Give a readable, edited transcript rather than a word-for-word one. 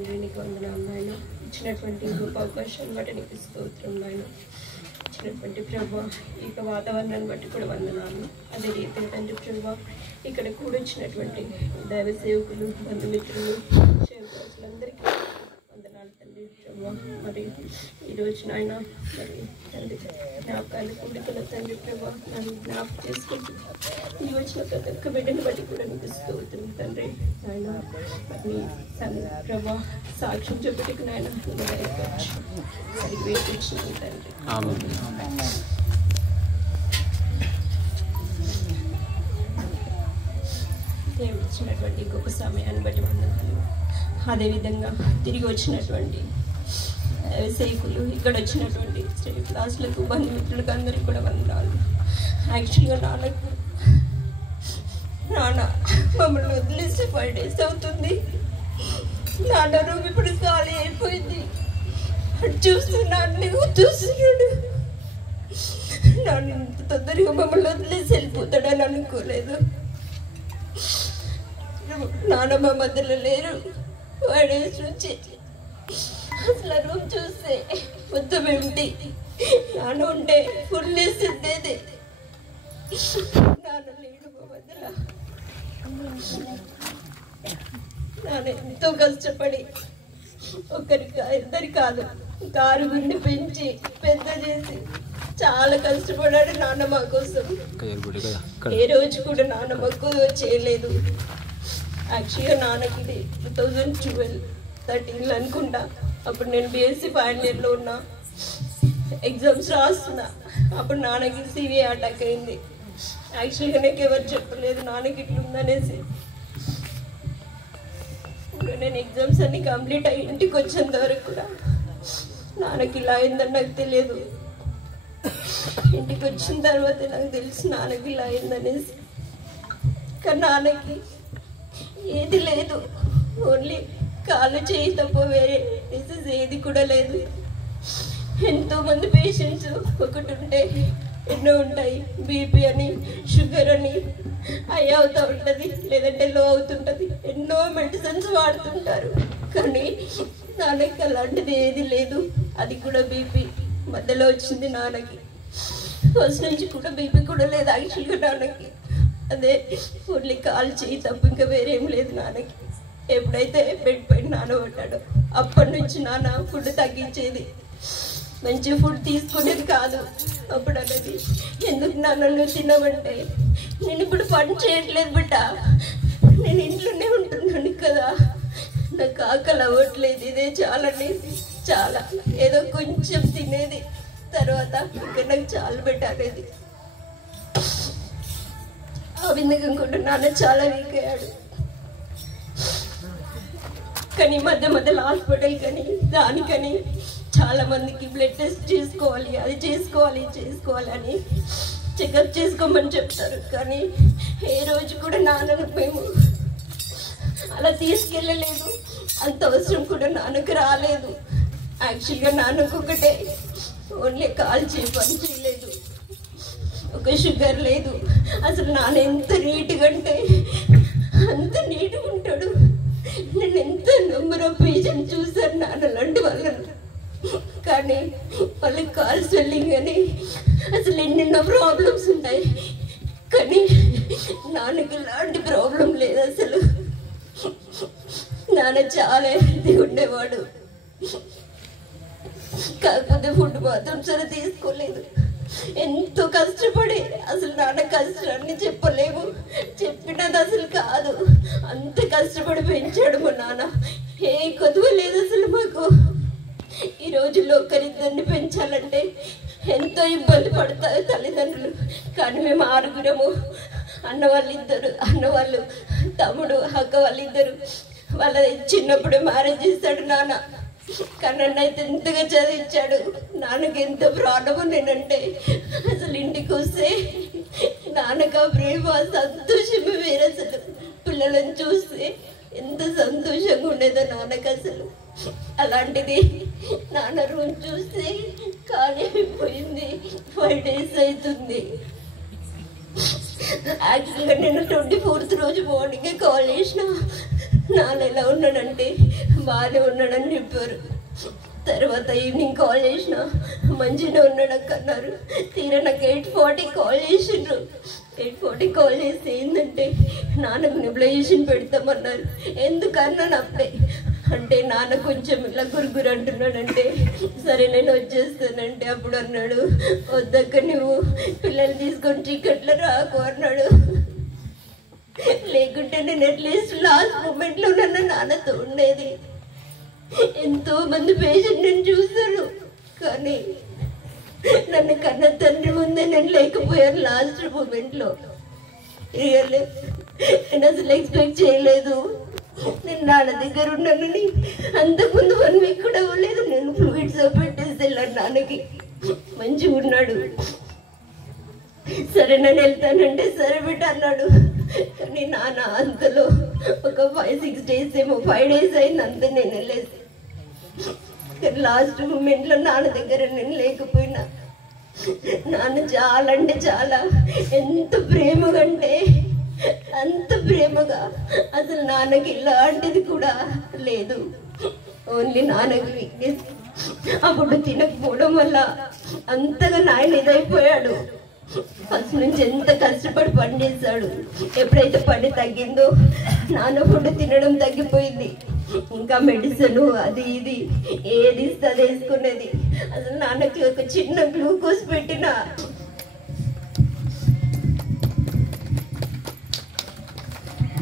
నీకు వందనాలు నాయన. ఇచ్చినటువంటి గొప్ప అవకాశాన్ని బట్టి నీకు స్తోత్రం నాయన. ఇచ్చినటువంటి ప్రభా ఇక వాతావరణాన్ని బట్టి కూడా వందనాలు. అదే రీతిగా తండ్రి ప్రభా ఇక్కడ కూడొచ్చినటువంటి దైవ సేవకులు, బంధుమిత్రులు, సేవకులందరికీ వందనాలు తండ్రి ప్రభా. మరి ఈరోజు నాయన మరి తండ్రి జ్ఞాపకాలు కూడికల తండ్రి ప్రభా నన్ను జ్ఞాపకం చేసుకుంటూ ఈ వచ్చిన ప్రతి ఒక్క బిడ్డను బట్టి కూడా నీకు స్తోత్రం తండ్రి నాయన. మరి ప్రభా సాక్ష్యం చెప్పటికి నాయన వేయించింది తండ్రి. దేవుడు ఇచ్చినటువంటి గొప్ప సమయాన్ని బట్టి వందనాలు. అదేవిధంగా తిరిగి వచ్చినటువంటి సేకులు, ఇక్కడ వచ్చినటువంటి స్టేట్ క్లాసులకు, బంధుమిత్రులకు అందరికీ కూడా వందనాలు. యాక్చువల్గా నాన్న మమ్మల్ని వదిలేసి 5 days అవుతుంది. నాన్న రూమ్ ఇప్పుడు ఖాళీ అయిపోయింది. చూస్తున్నాడు, చూస్తున్నాడు. నాన్న ఇంత తొందరగా మమ్మల్ని వదిలేసి వెళ్ళిపోతాడని అనుకోలేదు. నాన్న మా మధ్యలో లేరు. 5 days నుంచి అసలు రూమ్ చూస్తే మొత్తం ఏంటి. నాన్న ఉంటే ఫుల్నెస్ ఉండేది. నాన్న లేడు మా మధ్యలో. నాన్న ఎంతో కష్టపడి ఇద్దరు కాదు 6 పెంచి పెద్ద చేసి చాలా కష్టపడాడు నాన్న మా కోసం. ఏ రోజు కూడా నాన్న మాకు చేయలేదు. యాక్చువల్గా నాన్నకి 2012-13 అనుకుంటా. అప్పుడు నేను BSc ఫైనల్ ఇయర్లో ఉన్నా, ఎగ్జామ్స్ రాస్తున్నా. అప్పుడు నాన్నకి సివియర్ అటాక్ అయింది. యాక్చువల్గా నాకు ఎవరు చెప్పలేదు నాన్నకి ఇట్లుందనేసి. నేను ఎగ్జామ్స్ అన్ని కంప్లీట్ అయ్యి ఇంటికి వచ్చేంత వరకు కూడా నాన్నకి ఇలా అయిందని నాకు తెలియదు. ఇంటికి వచ్చిన తర్వాత నాకు తెలుసు నాన్నకి ఇలా అయిందనేసి. కానీ నాన్నకి ఏది లేదు, ఓన్లీ కాళ్ళు చేయి తప్ప వేరే డిసీజ్ ఏది కూడా లేదు. ఎంతోమంది పేషెంట్స్ ఒకటి ఉంటే ఎన్నో ఉంటాయి. బీపీ అని, షుగర్ అని హై అవుతూ ఉంటుంది, లేదంటే లో అవుతుంటుంది. ఎన్నో మెడిసిన్స్ వాడుతుంటారు. కానీ నాన్నకి అలాంటిది ఏది లేదు. అది కూడా బీపీ మధ్యలో వచ్చింది నాన్నకి. ఫస్ట్ నుంచి కూడా బీపీ కూడా లేదు యాక్చువల్గా నాన్నకి. అదే ఓన్లీ కాలు చేయి తప్ప ఇంకా వేరేం లేదు నాన్నకి. ఎప్పుడైతే బెడ్ పైన నాన్న పడ్డాడో అప్పటి నుంచి నాన్న ఫుడ్ తగ్గించేది, మంచి ఫుడ్ తీసుకునేది కాదు. అప్పుడు అనేది ఎందుకు నాన్న తినమంటే, నేను ఇప్పుడు పని చేయట్లేదు బిడ్డ, నేను ఇంట్లోనే ఉంటున్నాను కదా, నాకు ఆకలి అవ్వట్లేదు, ఇదే చాలని చాలా ఏదో కొంచెం తినేది. తర్వాత ఇంకా నాకు చాలా బిడ్డ అనేది. ఆ విధంగా కూడా నాన్న చాలా వీక్ అయ్యాడు. కానీ మధ్యలో హాస్పిటల్ కానీ దానికని చాలా మందికి బ్లడ్ టెస్ట్ చేసుకోవాలి, అది చేసుకోవాలి అని చెకప్ చేసుకోమని చెప్తారు. కానీ ఏ రోజు కూడా నాన్నను మేము అలా తీసుకెళ్ళలేదు. అంత అవసరం కూడా నాన్నకు రాలేదు. యాక్చువల్గా నాన్నకు ఒకటే ఓన్లీ కాల్ పని చేయలేదు, ఒక షుగర్ లేదు. అసలు నాన్న ఎంత నీట్గా అంటే అంత నీట్గా ఉంటాడు. నేను ఎంత నెంబర్ ఆఫ్ పేషెంట్ చూసాను నాన్న లాంటి వాళ్ళను. కానీ వాళ్ళకి కాల్ స్వెల్లింగ్ అని అసలు ఎన్నెన్నో ప్రాబ్లమ్స్ ఉన్నాయి. కానీ నాన్నకి ఇలాంటి ప్రాబ్లం లేదు అసలు. నాన్న చాలా హెల్తీ ఉండేవాడు. కాకపోతే ఫుడ్ మాత్రం సరే తీసుకోలేదు. ఎంతో కష్టపడి, అసలు నాన్న కష్టాన్ని చెప్పలేము, చెప్పినది అసలు కాదు. అంత కష్టపడి పెంచాడు మా నాన్న. ఏ కొదువ లేదు అసలు మాకు. ఈ రోజుల్లో ఒకరిద్దరిని పెంచాలంటే ఎంతో ఇబ్బంది పడతారు తల్లిదండ్రులు. కానీ మేము 6 అన్నవాళ్ళు, తమ్ముడు, అక్క వాళ్ళిద్దరు. వాళ్ళ చిన్నప్పుడు మ్యారేజ్ చేస్తాడు నాన్న. కానీ నన్ను అయితే ఎంతగా చదివించాడు. నాన్నకి ఎంత ప్రాబ్లం నేనంటే అసలు ఇంటికి వస్తే నాన్నకు ఆ ప్రేమ, సంతోషమే వేరే. అసలు పిల్లలను చూస్తే ఎంత సంతోషంగా ఉండేదో నాన్నకు అసలు. అలాంటిది నాన్న రూమ్ చూస్తే ఖాళీ అయిపోయింది. 5 days అవుతుంది. యాక్చువల్గా నేను 24th రోజు మార్నింగే కాల్ చేసిన. నాన్న ఎలా ఉన్నాడంటే బాగానే ఉన్నాడని చెప్పారు. తర్వాత ఈవినింగ్ కాల్ చేసిన మంచిగా ఉన్నాడక్క అన్నారు. తీరా నాకు 8:40 కాల్ చేసిండ్రు. 8:40 కాల్ చేసి ఏంటంటే నాన్నకు నెబులైజేషన్ పెడతామన్నారు. ఎందుకన్నాను అప్పుడే అంటే నాన్న కొంచెం ఇలా గురుగురు అంటున్నాడంటే సరే నేను వచ్చేస్తానంటే అప్పుడు అన్నాడు, వద్దక్క నువ్వు పిల్లల్ని తీసుకొని టికెట్లు రాకు అన్నాడు. లేకుంటే నేను అట్లీస్ట్ లాస్ట్ మూమెంట్లో నన్ను నాన్నతో ఉండేది. ఎంతో మంది పేషెంట్ నేను చూశాను, కానీ నన్ను కన్న తండ్రి ముందే నేను లేకపోయాను లాస్ట్ మూమెంట్లో. రియల్లీ నేను అసలు ఎక్స్పెక్ట్ చేయలేదు నేను నాన్న దగ్గర ఉన్నానని. అంతకుముందు 1 వీక్ కూడా అవ్వలేదు నేను ఫ్లూయిడ్స్ పెట్టేసి వెళ్ళాను. నాన్నకి మంచిగా ఉన్నాడు. సరే నేను వెళ్తానంటే సరే బిడ్డ అన్నాడు. కానీ నాన్న అంతలో ఒక 5-6 డేస్ ఏమో 5 డేస్ అయింది అంతే నేను వెళ్ళేసి. లాస్ట్ మూమెంట్లో నాన్న దగ్గర నేను లేకపోయినా నాన్న చాలా అంటే చాలా ఎంత ప్రేమగా అంటే అంత ప్రేమగా, అసలు నాన్నకి ఇలాంటిది కూడా లేదు. ఓన్లీ నాన్నకి వీక్నెస్. అప్పుడు తినకపోవడం వల్ల అంతగా నాయన ఇదైపోయాడు. ఫస్ట్ నుంచి ఎంత కష్టపడి పని చేశాడు. ఎప్పుడైతే పని తగ్గిందో నాన్న ఫుడ్ తినడం తగ్గిపోయింది. ఇంకా మెడిసిన్ అది ఇది ఏది ఇస్తే అది వేసుకునేది. అసలు నాన్నకి ఒక చిన్న గ్లూకోజ్ పెట్టినా